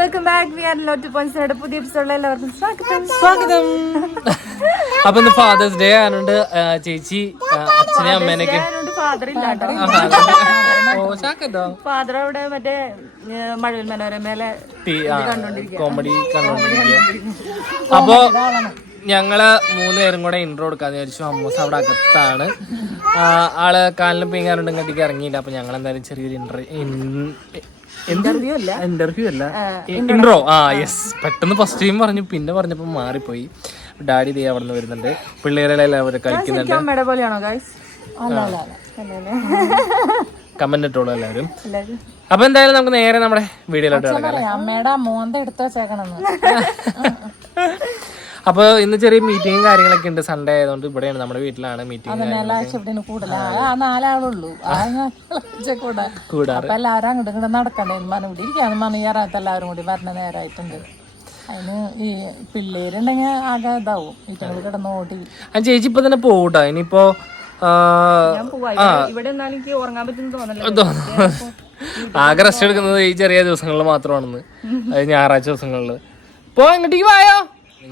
Welcome back. We are lot point പുതിയ എപ്പിസോഡിൽ എല്ലാവർക്കും സ്വാഗതം. സ്വാഗതം. അപ്പൊ ഇന്ന് ഫാദേഴ്സ് ഡേ ആയതുകൊണ്ട് ചേച്ചി അച്ഛനെ അമ്മേനൊക്കെ ഫാദർ ഇല്ലാട്ടോ ഫാദർ അവിടെ മറ്റേ ഏഹ്, മഴവിൽ മനോരമയിലെ കോമഡി കണ്ടോണ്ടിരിക്കുക അപ്പൊ ഞങ്ങൾ മൂന്ന് പേരും കൂടെ ഇൻട്രോ കൊടുക്കാന്ന് വിചാരിച്ചു. അമ്മൂസ് അവിടെ അകത്താണ്. ആൾ കാലിന് പീങ്ങാനുണ്ട് ഇങ്ങോട്ടേക്ക് ഇറങ്ങിയില്ല. അപ്പൊ ഞങ്ങൾ എന്തായാലും ചെറിയൊരു ഇന്റർവ്യൂ ഇന്റർവ്യൂ അല്ല. ഇന്റർവ്യൂ അല്ല. ഇൻട്രോ ആ യെസ് പെട്ടെന്ന് ഫസ്റ്റ് ടൈം പറഞ്ഞു പിന്നെ പറഞ്ഞപ്പോ മാറിപ്പോയി. ഡാഡി ദേ അവിടെ നിന്ന് വരുന്നുണ്ട്. പിള്ളേരെല്ലാം അവരെ കളിക്കുന്നുണ്ട്. കമന്റ് ഇട്ടോളൂ എല്ലാവരും. അപ്പൊ എന്തായാലും നമുക്ക് നേരെ നമ്മുടെ വീഡിയോയിലോട്ട്? അമ്മയുടെ മോന്ത എടുത്ത് വെച്ചേക്കണെന്ന്. അപ്പൊ ഇന്ന് ചെറിയ മീറ്റിംഗും കാര്യങ്ങളൊക്കെ ഉണ്ട്. സൺഡേ ആയതുകൊണ്ട് ഇവിടെയാണ് നമ്മുടെ വീട്ടിലാണ് മീറ്റിംഗ് നാലാളുള്ളൂ. കൂടാറ്. എല്ലാവരും അങ്ങോട്ടും ഇങ്ങോട്ട് നടക്കണ്ടേ മണിയാറാത്ത എല്ലാവരും കൂടി വരണ നേരമായിട്ടുണ്ട് അതിന് ഈ പിള്ളേരുണ്ടെങ്കിൽ ആകെ ഇതാവും. കിടന്ന് ഓടി. ചേച്ചി ഇപ്പൊ തന്നെ പോകൂട്ടോ ഇനിയിപ്പോ. ആകെ റെസ്റ്റ് എടുക്കുന്നത് ഈ ചെറിയ ദിവസങ്ങളിൽ മാത്രമാണെന്ന്. ഞായറാഴ്ച ദിവസങ്ങളിൽ. പോ ഇങ്ങോട്ടേക്ക് വായോ?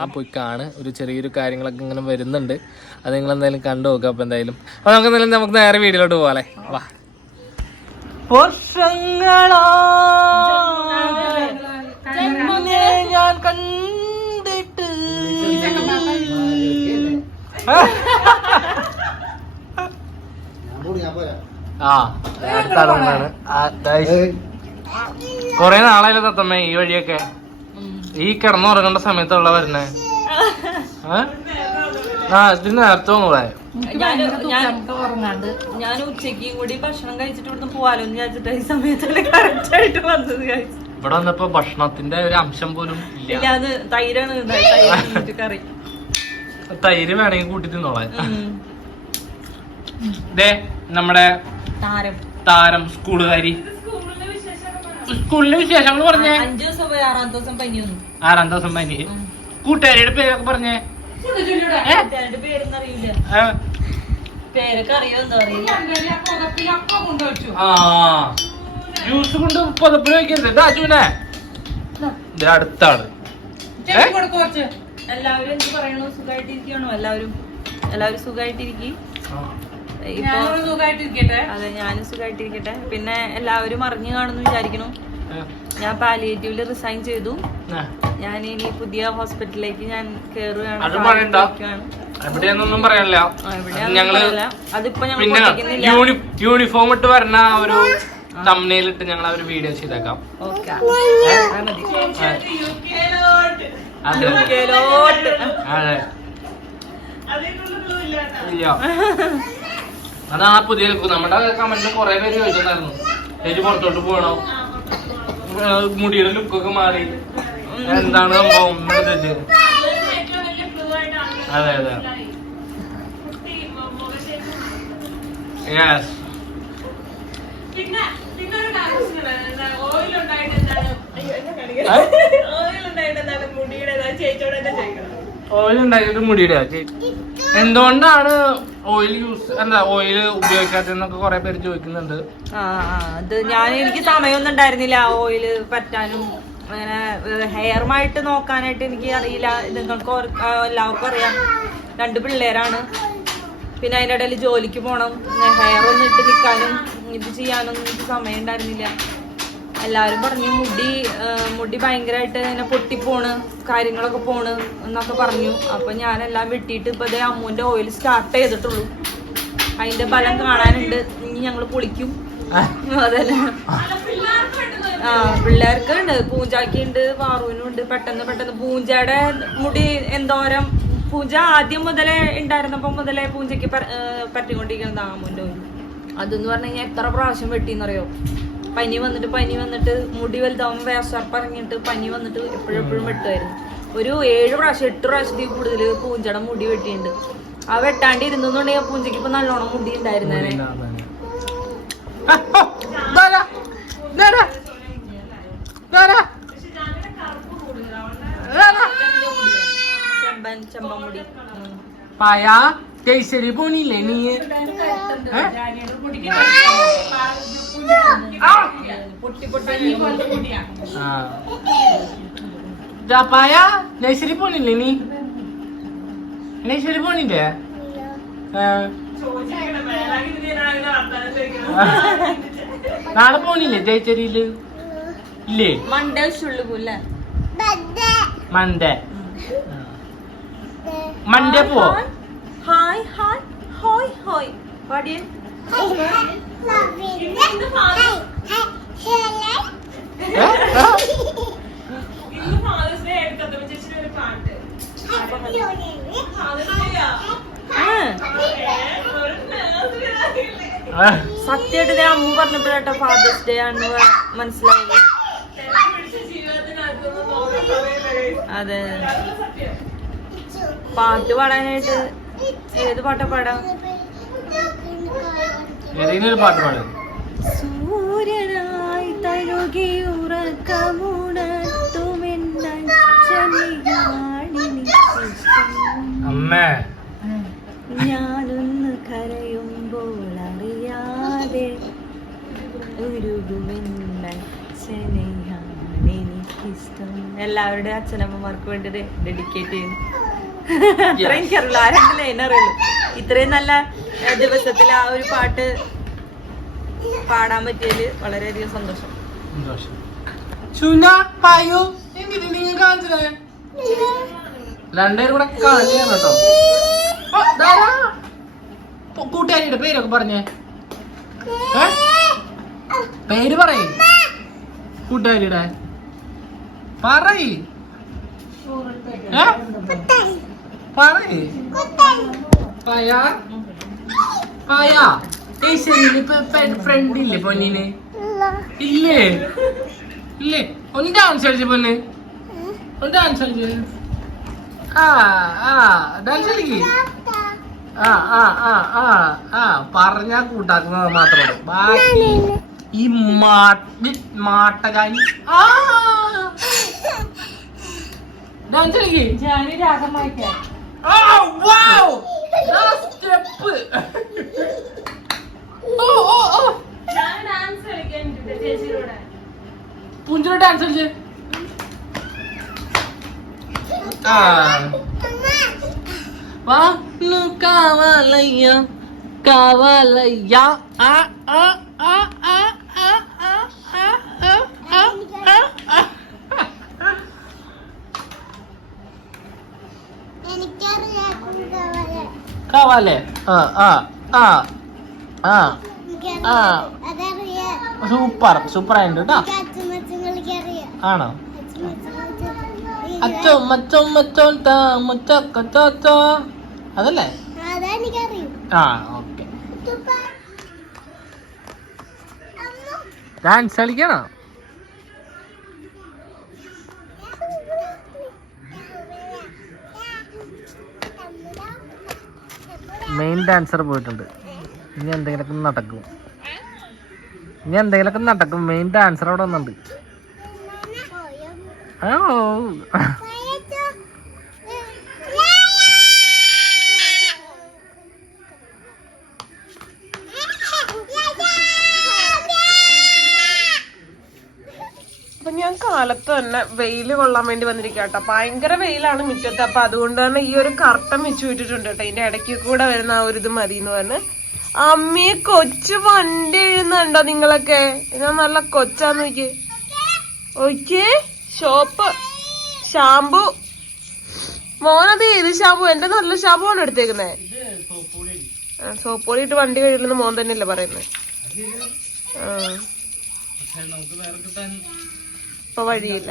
ആ പോയി കാണ് ഒരു ചെറിയൊരു കാര്യങ്ങളൊക്കെ ഇങ്ങനെ വരുന്നുണ്ട്. അത് നിങ്ങൾ എന്തായാലും കണ്ടു നോക്കുക അപ്പൊ എന്തായാലും. അപ്പൊ നമുക്ക് എന്തായാലും നമുക്ക് നേരെ വീട്ടിലോട്ട് പോവാലേ വാ. വർഷങ്ങളാ. ഞാൻ കണ്ടിട്ട്. ആ അടുത്ത ആളാണ് കൊറേ നാളായാലും തത്തമ്മ ഈ വഴിയൊക്കെ. ഈ കിടന്നുറങ്ങേണ്ട സമയത്തുള്ള വരുന്നേ? ആ ഇതിന് നേരത്തെ വന്നൂടെ ഞാൻ ഉച്ചയ്ക്കും കൂടി ഭക്ഷണം കഴിച്ചിട്ട് ഇവിടുന്ന് പോവാലോ എന്ന് വിചാരിച്ചിട്ട് ഈ സമയത്തല്ലേ കറക്റ്റ് ആയിട്ട് വന്നത്. ഇവിടെ വന്നപ്പോ ഭക്ഷണത്തിന്റെ ഒരു അംശം പോലും ഇല്ല. അത് തൈരാണ് കറി. തൈര് വേണമെങ്കിൽ കൂട്ടി തിന്നോളാം. നമ്മുടെ താരം. താരം സ്കൂളുകാരി. സ്കൂളിലെ വിശേഷങ്ങൾ പറഞ്ഞേ? അഞ്ചു ദിവസം പോയി ആറാം ദിവസം പനി വന്നു. ആറാം ദിവസം പനി. കൂട്ടുകാരിയുടെ പേരൊക്കെ പറഞ്ഞേ? പേരൊക്കെ അറിയോ എന്താ അറിയില്ല. ആ. ജ്യൂസ് കൊണ്ട് പതപ്പിന് വയ്ക്കരുത് ഇതാ അജുവിനെ ഇത്. അടുത്താണ്? എല്ലാവരും എന്ത് പറയണു? സുഖമായിട്ടിരിക്കണോ എല്ലാവരും? എല്ലാവരും സുഖമായിട്ടിരിക്കും അതെ ഞാനും സുഖമായിട്ടിരിക്കട്ടെ പിന്നെ എല്ലാവരും അറിഞ്ഞു കാണുന്നു വിചാരിക്കണു ഞാൻ പാലിയേറ്റീവിൽ റിസൈൻ ചെയ്തു. ഞാൻ ഇനി പുതിയ ഹോസ്പിറ്റലിലേക്ക് ഞാൻ. എവിടെയൊന്നും പറയാനില്ല. ഞങ്ങൾ യൂണിഫോം ഇട്ട് ആ ഒരു തമ്മനയിലിട്ട് ഞങ്ങൾ ആ ഒരു വീഡിയോ ചെയ്തേക്കാം അതെ കേലോട്ട്. അതെ അതാണ് ആ പുതിയ. നമ്മുടെ കമന്റിൽ കുറെ പേര് ചോദിച്ചിട്ടുണ്ടായിരുന്നു. ചേച്ചി പുറത്തോട്ട് പോകണോ മുടിയുടെ ലുക്കൊക്കെ മാറി. എന്താണ് സംഭവം. അതെ അതെ. യെസ് ഓയിൽ ഉണ്ടാക്കിയിട്ട് മുടിയുടെ എന്തുകൊണ്ടാണ് ഓയിൽ യൂസ് എന്താ ഓയിൽ ഉപയോഗിക്കാത്തെന്നൊക്കെ കുറെ പേര് ചോദിക്കുന്നുണ്ട്. ആ അത് ഞാൻ എനിക്ക് സമയമൊന്നും ഉണ്ടായിരുന്നില്ല. ഓയിൽ പറ്റാനും അങ്ങനെ ഹെയറുമായിട്ട് നോക്കാനായിട്ട് എനിക്ക് അറിയില്ല. നിങ്ങൾക്ക് ഓർ- എല്ലാവർക്കും അറിയാം. രണ്ട് പിള്ളേരാണ്. പിന്നെ അതിന്റെ ഇടയിൽ ജോലിക്ക് പോകണം ഹെയർ ഒന്നിട്ട് ഇട്ട് നിൽക്കാനും ഇത് ചെയ്യാനൊന്നും എനിക്ക് സമയം ഉണ്ടായിരുന്നില്ല. എല്ലാവരും പറഞ്ഞു മുടി മുടി ഭയങ്കരമായിട്ട് ഇങ്ങനെ പൊട്ടിപ്പോണ് കാര്യങ്ങളൊക്കെ പോണ് എന്നൊക്കെ പറഞ്ഞു. അപ്പൊ ഞാനെല്ലാം വെട്ടിയിട്ട് ഇപ്പൊ അതേ അമ്മൂന്റെ ഓയിൽ സ്റ്റാർട്ട് ചെയ്തിട്ടുള്ളൂ. അതിന്റെ ഫലം കാണാനുണ്ട്. ഇനി ഞങ്ങൾ പൊളിക്കും. അതല്ല. ആ പിള്ളേർക്ക് ഉണ്ട് പൂജാക്ക് വാറുവിനും ഉണ്ട് പെട്ടെന്ന് പെട്ടെന്ന് പൂജയുടെ മുടി എന്തോരം പൂജ ആദ്യം മുതലേ ഉണ്ടായിരുന്നപ്പോൾ മുതലേ പൂജയ്ക്ക് പറ്റിക്കൊണ്ടിരിക്കുന്നത് അമ്മുന്റെ ഓയിൽ അതെന്ന് പറഞ്ഞു കഴിഞ്ഞാൽ എത്ര പ്രാവശ്യം വെട്ടിന്നറിയോ പനി വന്നിട്ട് പനി വന്നിട്ട് മുടി വലുതാവുമ്പോൾ വേർഷർപ്പ് ഇറങ്ങിയിട്ട് പനി വന്നിട്ട് എപ്പോഴും എപ്പോഴും വെട്ടുമായിരുന്നു. ഒരു ഏഴ് പ്രാവശ്യം എട്ട് പ്രാവശ്യത്തിൽ കൂടുതൽ പൂഞ്ചയുടെ മുടി വെട്ടിയിട്ടുണ്ട്. ആ വെട്ടാണ്ട് ഇരുന്നുണ്ടെങ്കിൽ പൂഞ്ചയ്ക്ക് ഇപ്പൊ നല്ലോണം മുടി ഉണ്ടായിരുന്നേനെ. ചെമ്പൻ ചെമ്പമുടി. പായ കേസരി പോണില്ലേ നീ? ആ ജാപ്പായ നഴ്സറി പോണില്ലേ നീ? നഴ്സറി പോണില്ലേ. നാളെ പോണില്ലേ ജയച്ചേരിയിൽ? ഇല്ലേ? മണ്ടേ മണ്ടേ. മണ്ടേ. പോ. ഹായ് ഹായ് ഹോയ് ഹോയ് പാടിയേ. ഏ? ആ? ആ. സത്യമായിട്ട് ഞാൻ അമ്മ പറഞ്ഞപ്പോഴാട്ടോ ഫാദേഴ്സ് ഡേ ആണ് മനസ്സിലായത്. അതെ. പാട്ട് പാടാനായിട്ട് ഏത് പാട്ടാ പാടാം? ഏതെങ്കിലും ഒരു പാട്ട് പാടും. തഴുകി അമ്മേ. ഞാനൊന്ന് കരയുമ്പോൾ അറിയാതെ ഉരുകുമെന്നച്ഛനെയാണ് എനിക്കിഷ്ടം എല്ലാവരുടെ അച്ഛനമ്മമാർക്ക് വേണ്ടി ഡെഡിക്കേറ്റ് ചെയ്യുന്നു. അത്ര എനിക്കറിയില്ല ആരെങ്കിലും എന്നറിയുള്ളൂ ഇത്രയും നല്ല ദിവസത്തിൽ ആ ഒരു പാട്ട് പാടാൻ പറ്റിയതിൽ വളരെയധികം സന്തോഷം. ചുന പായു എന്തിനാ നിങ്ങൾ കാണിച്ചത് രണ്ടുപേരും കൂടെ കളിയാണ് കേട്ടോ. കൂട്ടുകാരിയുടെ പേരൊക്കെ പറഞ്ഞേ? പേര് പറയ്. കൂട്ടുകാരിയുടെ. പറയ്? പറയ്. പയ? പയ. ഏശ്വരിന് ഫ്രണ്ട് ഇല്ലേ പൊന്നിന്? ഇല്ലേ? ഇല്ലേ? ഒന്ന് ഡാൻസ് കളിച്ച പൊന്ന്. ഒന്ന് ഡാൻസ് കളിച്ച്. ആ ആ ഡാൻസ് കളിക്ക്. ആ ആ ആ ആ ആ പറഞ്ഞാ കൂട്ടാക്കുന്നത് മാത്രമേ ഉള്ളൂ. ബാക്കി ഈ മാട്ട് മാട്ടകാരി. ആ! ഡാൻസ് കളിക്ക്. ഞാൻ രാഗം ആ വൗ സ്റ്റെപ്പ് వాళ్ళు కావాలయ్యా కావాలయ్యా ఆ ఆ ఆ ఆ കാവാലേ ആ ആ ആ ആ ആ സൂപ്പർ സൂപ്പർ ആയിട്ട് കേട്ടോ ആണോ അച്ചോ മച്ചോ മച്ചോ മുച്ചോ കച്ചോ ചോ. അതല്ലേ? ആ ഓക്കെ. ഡാൻസ് കളിക്കണോ? മെയിൻ ഡാൻസർ പോയിട്ടുണ്ട്. ഇനി എന്തെങ്കിലുമൊക്കെ നടക്കും. ഇനി എന്തെങ്കിലുമൊക്കെ നടക്കും. മെയിൻ ഡാൻസർ അവിടെ വന്നിട്ടുണ്ട്. അപ്പൊ ഞാൻ കാലത്ത് തന്നെ വെയിൽ കൊള്ളാൻ വേണ്ടി വന്നിരിക്കുക കേട്ടോ ഭയങ്കര വെയിലാണ് മുറ്റത്ത്. അപ്പൊ അതുകൊണ്ട് തന്നെ ഈ ഒരു കർട്ടൻ വെച്ച് വിട്ടിട്ടുണ്ട് കേട്ടോ ഇതിന്റെ ഇടയ്ക്ക് കൂടെ വരുന്ന ആ ഒരു ഇത് മതി എന്ന് പറഞ്ഞ്. അമ്മയെ കൊച്ചു വണ്ടി എഴുതുന്നുണ്ടോ നിങ്ങളൊക്കെ? ഇതാ നല്ല കൊച്ചാന്ന് നോക്കി ഓക്കെ ഷോപ്പ് ഷാമ്പു മോനത് ഏത് ഷാമ്പു എന്റെ നല്ല ഷാമ്പു ആണ് എടുത്തേക്കുന്നേ. സോപ്പ് പൊടി ഇട്ട് വണ്ടി കഴിയുന്ന മോൻ തന്നെയല്ലേ പറയുന്നത് ഇപ്പൊ വഴിയില്ല.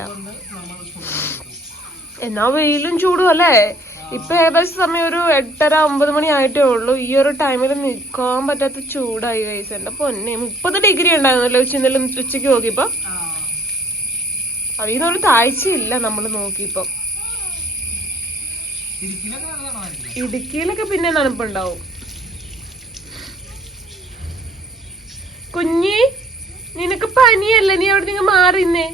എന്നാ വെയിലും ചൂടും അല്ലേ? ഇപ്പൊ ഏകദേശം സമയം ഒരു എട്ടര ഒമ്പത് മണി ആയിട്ടേ ഉള്ളൂ. ഈ ഒരു ടൈമിൽ നിൽക്കാൻ പറ്റാത്ത ചൂടായി കൈസ് എന്റെ പൊന്നെ മുപ്പത് ഡിഗ്രി ഉണ്ടായിരുന്നല്ലോ ഉച്ച ഉച്ചയ്ക്ക് നോക്കിയപ്പോ. അതിൽ നിന്നൊരു താഴ്ചയില്ല നമ്മൾ നോക്കിയപ്പോ. ഇടുക്കിയിലൊക്കെ പിന്നെ തണുപ്പുണ്ടാവും. കുഞ്ഞി നിനക്ക് പനിയല്ലേ? നീ അവിടെ നിങ്ങൾ മാറിന്നേ?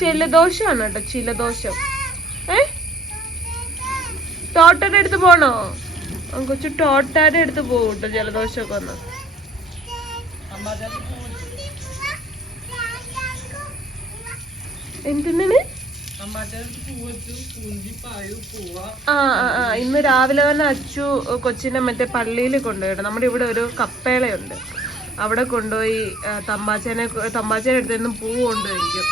ചിലദോഷമാണ് കേട്ടോ ചിലദോഷം. ഏ? ടോട്ടയുടെ അടുത്ത് പോണോ? കൊച്ചു ടോട്ടയുടെ അടുത്ത് പോകും കേട്ടോ ജലദോഷമൊക്കെ വന്ന്. ആ ആ ആ. ഇന്ന് രാവിലെ തന്നെ അച്ചു കൊച്ചിനെ മറ്റേ പള്ളിയിൽ കൊണ്ടുപോയിട്ട് നമ്മുടെ ഇവിടെ ഒരു കപ്പേളയുണ്ട്. അവിടെ കൊണ്ടുപോയി തമ്പാച്ചേനെ തമ്പാച്ചേനെ എടുത്ത് നിന്നും പൂ കൊണ്ടുവയ്ക്കും.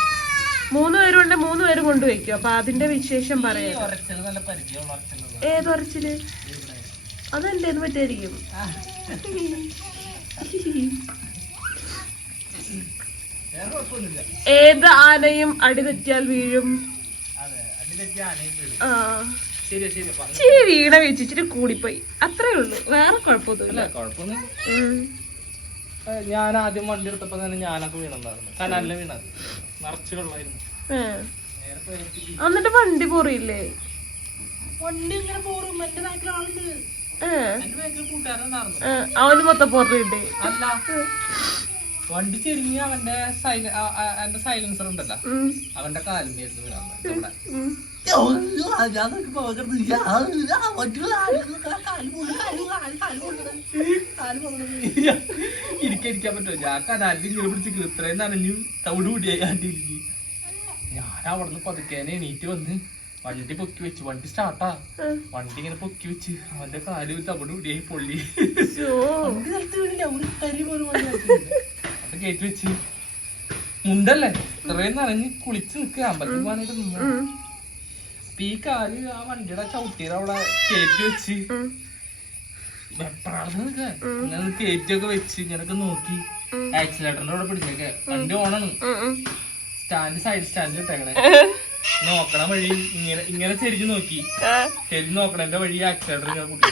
മൂന്ന് പേരുണ്ട് മൂന്ന് പേരും കൊണ്ടുവയ്ക്കും. അപ്പൊ അതിന്റെ വിശേഷം പറയാം. ഏതൊറച്ചിൽ അതെന്തേന്ന് പറ്റായിരിക്കും ഏത് ആനയും അടി തെറ്റിയാൽ വീഴും? ഇച്ചിരി വീണ വീഴ്ച ഇച്ചിരി കൂടിപ്പോയി. അത്രേ ഉള്ളൂ. വേറെ കുഴപ്പമൊന്നുമില്ല. കുഴപ്പമൊന്നും ഞാൻ ആദ്യം വണ്ടി എടുത്തപ്പോ തന്നെ ഞാനൊക്കെ വീണുണ്ടായിരുന്നു കനാലിലെ വീണത്. നിറച്ച് വെള്ളമായിരുന്നു. എന്നിട്ട് വണ്ടി പോറിയില്ലേ? വണ്ടി ഇങ്ങനെ പോറും. എന്റെ ബാക്കിൽ ആളുണ്ട് അവന് മൊത്തം പോറിയിട്ടേ വണ്ടി ചെരിഞ്ഞ് അവന്റെ അവന്റെ എന്റെ സൈലൻസർ ഉണ്ടല്ലോ അവന്റെ കാലും ഇവിടെ ഇരിക്കാൻ പറ്റുമോ? ഞാൻ കനാലിൽ ഇങ്ങനെ പിടിച്ച് ഇത്രയും നനഞ്ഞു തവിട് കൂടിയായി കണ്ടിരിക്കും ഞാൻ നിന്ന് പതുക്കേനെ എണീറ്റ് വന്ന് വണ്ടി പൊക്കി വെച്ച്. വണ്ടി സ്റ്റാർട്ടാ വണ്ടി ഇങ്ങനെ പൊക്കി വെച്ച്. അവന്റെ കാൽ തവിട് കൂടിയായി പൊള്ളി. വണ്ടി തരി പോലും കയറ്റി വെച്ച്. മുണ്ടല്ലേ? ഇത്രയും നനഞ്ഞ് കുളിച്ച് നിൽക്കുക. അമ്പലത്തിൽ പോകാനായിട്ട് നിന്നു? അപ്പൊ ഈ കാൽ ആ വണ്ടിയുടെ ചവിട്ടിയുടെ അവിടെ കയറ്റി വെച്ച്. വെപ്രാളത്തിന് നിൽക്കുക. ഇങ്ങനെ കയറ്റിയൊക്കെ വെച്ച് ഇങ്ങനൊക്കെ നോക്കി. ആക്സിലേറ്ററിന്റെ അവിടെ പിടിച്ചേക്കെ. വണ്ടി ഓണാണ്. സ്റ്റാൻഡ് സൈഡ് സ്റ്റാൻഡ് ഇട്ടേക്കണേ. നോക്കണ വഴി ഇങ്ങനെ ഇങ്ങനെ ചെരിഞ്ഞു നോക്കി. ചെരിഞ്ഞ് നോക്കണന്റെ വഴി ആക്സിലേറ്റർ ഇങ്ങനെ കൂട്ടി.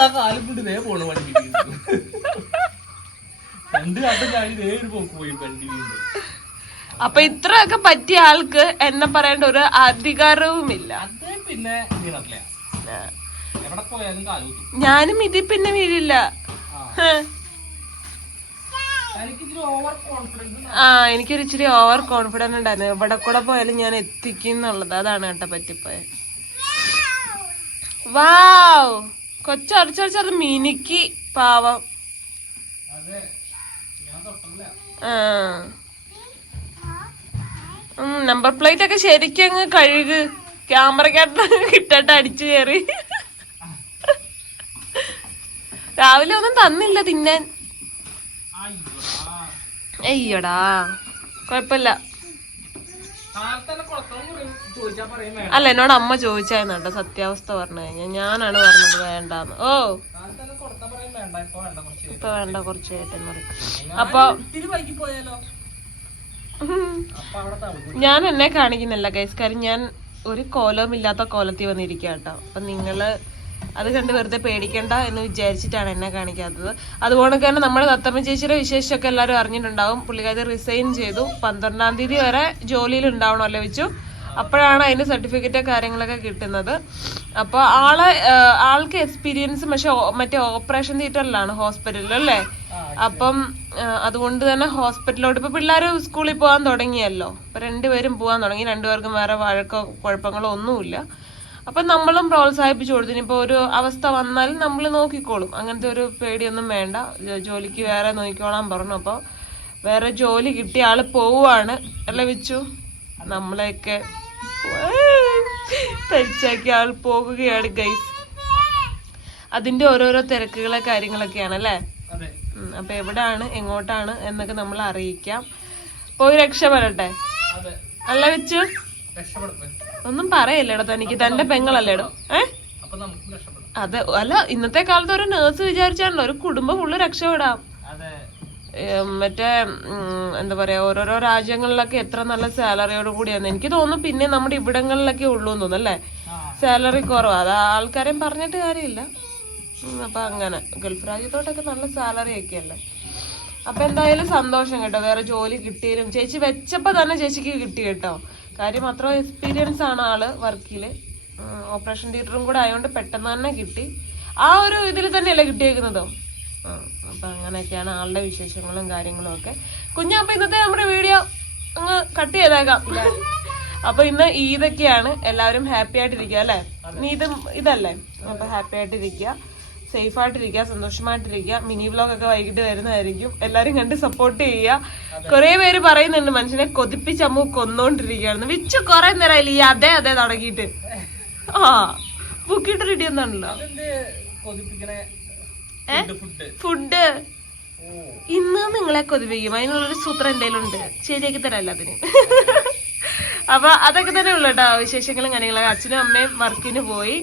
ആ കാലം കൊണ്ട് ഇതേ പോണു വണ്ടി രണ്ട് കാലത്ത് ഞാൻ ഇതേ ഒരു പോക്ക് പോയി അപ്പൊ ഇത്രയൊക്കെ പറ്റിയ ആൾക്ക് എന്നെ പറയേണ്ട ഒരു അധികാരവുമില്ല. അത് പിന്നെ വീണത്തില്ല എവിടെ പോയാലും ഞാനും ഇതിൽ പിന്നെ വീഴില്ല. ആ. എനിക്കൊരു ഇച്ചിരി ഓവർ കോൺഫിഡൻസ് ഉണ്ടായിരുന്നു. എവിടെ കൂടെ പോയാലും ഞാൻ എത്തിക്കും എന്നുള്ളത്. അതാണ് കേട്ടോ പറ്റിപ്പോയെ. വാവ്. കൊച്ചരച്ചരച്ചത് മിനിക്ക് പാവം. നമ്പർ പ്ലേറ്റ് ഒക്കെ ശരിക്കും അങ്ങ് കഴുക്. ക്യാമറക്കകത്ത് കിട്ടട്ട് അടിച്ചു കയറി രാവിലെ ഒന്നും തന്നില്ല തിന്നാൻ. അയ്യടാ കൊഴപ്പില്ല. അല്ല എന്നോട് അമ്മ ചോദിച്ചായിരുന്നു കേട്ടോ സത്യാവസ്ഥ പറഞ്ഞു കഴിഞ്ഞാൽ. ഞാനാണ് പറഞ്ഞത് വേണ്ടാന്ന്. ഓ കാലത്തന്നെ കൊടുത്താ പറയും വേണ്ട ഇപ്പൊ വേണ്ട കുറച്ച് കേട്ടെന്ന് പറയും. അപ്പൊ ഞാൻ എന്നെ കാണിക്കുന്നില്ല ഗൈസ് കാര്യം ഞാൻ ഒരു കോലവും ഇല്ലാത്ത കോലത്തിൽ വന്നിരിക്കുക കേട്ടോ. അപ്പൊ നിങ്ങൾ അത് കണ്ട് വെറുതെ പേടിക്കണ്ട എന്ന് വിചാരിച്ചിട്ടാണ് എന്നെ കാണിക്കാത്തത്. അതുപോലെ തന്നെ നമ്മുടെ തത്തമ്മ ചേച്ചിയുടെ വിശേഷമൊക്കെ എല്ലാവരും അറിഞ്ഞിട്ടുണ്ടാവും. പുള്ളിക്കാരി റിസൈൻ ചെയ്തു. പന്ത്രണ്ടാം തീയതി വരെ ജോലിയിൽ ഉണ്ടാവണമല്ലോ വെച്ചു. അപ്പോഴാണ് അതിന് സർട്ടിഫിക്കറ്റ് കാര്യങ്ങളൊക്കെ കിട്ടുന്നത്. അപ്പോൾ ആളെ ആൾക്ക് എക്സ്പീരിയൻസ് പക്ഷെ മറ്റേ ഓപ്പറേഷൻ തിയേറ്ററിലാണ് ഹോസ്പിറ്റലിൽ അല്ലേ? അപ്പം അതുകൊണ്ട് തന്നെ ഹോസ്പിറ്റലിലോട്ട് ഇപ്പൊ പിള്ളേർ സ്കൂളിൽ പോകാൻ തുടങ്ങിയല്ലോ. അപ്പൊ രണ്ടുപേരും പോകാൻ തുടങ്ങി. രണ്ടുപേർക്കും വേറെ വഴക്കോ കുഴപ്പങ്ങളോ ഒന്നുമില്ല. അപ്പൊ നമ്മളും പ്രോത്സാഹിപ്പിച്ചു കൊടുത്തു ഇപ്പൊ ഒരു അവസ്ഥ വന്നാൽ നമ്മൾ നോക്കിക്കോളും. അങ്ങനത്തെ ഒരു പേടിയൊന്നും വേണ്ട. ജോലിക്ക് വേറെ നോക്കിക്കോളാൻ പറഞ്ഞു. അപ്പൊ വേറെ ജോലി കിട്ടിയ ആൾ പോവാണ് അല്ല വെച്ചു? നമ്മളെയൊക്കെ പരിച്ചാക്കി ആൾ പോകുകയാണ് ഗൈസ് അതിന്റെ ഓരോരോ തിരക്കുകളെ കാര്യങ്ങളൊക്കെയാണ് അല്ലേ? അപ്പൊ എവിടാണ് എങ്ങോട്ടാണ് എന്നൊക്കെ നമ്മൾ അറിയിക്കാം. പോയി രക്ഷപ്പെടട്ടെ അല്ല വെച്ചു? ഒന്നും പറയല്ലേടോ തനിക്ക് തന്റെ പെങ്ങളല്ലേടോ? ഏ? അതെ അല്ല ഇന്നത്തെ കാലത്ത് ഒരു നേഴ്സ് വിചാരിച്ചാണല്ലോ ഒരു കുടുംബം ഫുള്ള് രക്ഷപ്പെടാം. മറ്റേ എന്താ പറയാ ഓരോരോ രാജ്യങ്ങളിലൊക്കെ എത്ര നല്ല സാലറിയോട് കൂടിയാണ് എനിക്ക് തോന്നുന്നു പിന്നെ നമ്മുടെ ഇവിടങ്ങളിലൊക്കെ ഉള്ളൂ എന്ന് തോന്നുന്നു അല്ലേ? സാലറി കുറവാ. അത് ആൾക്കാരെയും പറഞ്ഞിട്ട് കാര്യമില്ല. അപ്പൊ അങ്ങനെ. ഗൾഫ് രാജ്യത്തോട്ടൊക്കെ നല്ല സാലറി ഒക്കെ അല്ലേ അപ്പൊ എന്തായാലും സന്തോഷം കേട്ടോ. വേറെ ജോലി കിട്ടിയാലും ചേച്ചി വെച്ചപ്പോ തന്നെ ചേച്ചിക്ക് കിട്ടി കേട്ടോ. കാര്യം അത്ര എക്സ്പീരിയൻസ് ആണ് ആൾ വർക്കിൽ ഓപ്പറേഷൻ തിയേറ്ററും കൂടെ ആയതുകൊണ്ട് പെട്ടെന്ന് തന്നെ കിട്ടി. ആ ഒരു ഇതിൽ തന്നെയല്ലേ കിട്ടിയേക്കുന്നതോ? അപ്പൊ അങ്ങനെയൊക്കെയാണ് ആളുടെ വിശേഷങ്ങളും കാര്യങ്ങളും ഒക്കെ. കുഞ്ഞപ്പ ഇന്നത്തെ നമ്മുടെ വീഡിയോ അങ്ങ് കട്ട് ചെയ്തേക്കാം. അപ്പൊ ഇന്ന് ഈദൊക്കെയാണ്. എല്ലാവരും ഹാപ്പി ആയിട്ടിരിക്കുക അല്ലെ? ഇത് ഇതല്ലേ? അപ്പൊ ഹാപ്പി ആയിട്ടിരിക്കുക സേഫ് ആയിട്ടിരിക്കുക സന്തോഷമായിട്ടിരിക്കുക. മിനി വ്ലോഗ് ഒക്കെ വൈകിട്ട് വരുന്നതായിരിക്കും. എല്ലാരും കണ്ട് സപ്പോർട്ട് ചെയ്യുക. കുറെ പേര് പറയുന്നുണ്ട് മനുഷ്യനെ കൊതിപ്പിച്ച് അമ്മ കൊന്നോണ്ടിരിക്കുകയാണ് വിച്ച് കുറെ നേരം ഈ അതെ അതെ തുടങ്ങിയിട്ട്. ആ ബുക്കിട്ട് റെഡി ഒന്നാണല്ലോ ഫുഡ് ഇന്ന് നിങ്ങളെ കൊതിപ്പിക്കും അതിനുള്ളൊരു സൂത്രം എന്തെങ്കിലും ഉണ്ട് ശരിയാക്കി തരാമല്ലോ അതിന്. അപ്പൊ അതൊക്കെ തന്നെ ഉള്ളു കേട്ടോ വിശേഷങ്ങളും കാര്യങ്ങളൊക്കെ അച്ഛനും അമ്മയും വർക്കിന് പോയി.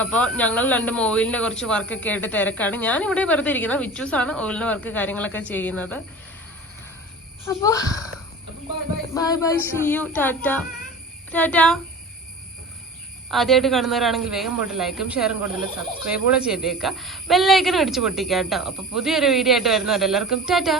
അപ്പോൾ ഞങ്ങൾ രണ്ട് ഓയിലിന്റെ കുറച്ച് വർക്കൊക്കെ ആയിട്ട് തിരക്കാണ്. ഞാൻ ഇവിടെ വെറുതെ ഇരിക്കുന്നത് വിച്ചൂസ് ആണ് ഓയിലിന്റെ വർക്ക് കാര്യങ്ങളൊക്കെ ചെയ്യുന്നത്. അപ്പോ bye bye see you tata. Tata. ആദ്യമായിട്ട് കാണുന്നവരാണെങ്കിൽ വേഗം പോയിട്ട് ലൈക്കും ഷെയറും കൂടുതൽ സബ്സ്ക്രൈബ് കൂടെ ചെയ്തേക്കുക. ബെല്ലൈക്കനും അടിച്ച് പൊട്ടിക്കാം കേട്ടോ. അപ്പോൾ പുതിയൊരു വീഡിയോ ആയിട്ട് വരുന്നവരെല്ലാവർക്കും ടാറ്റ.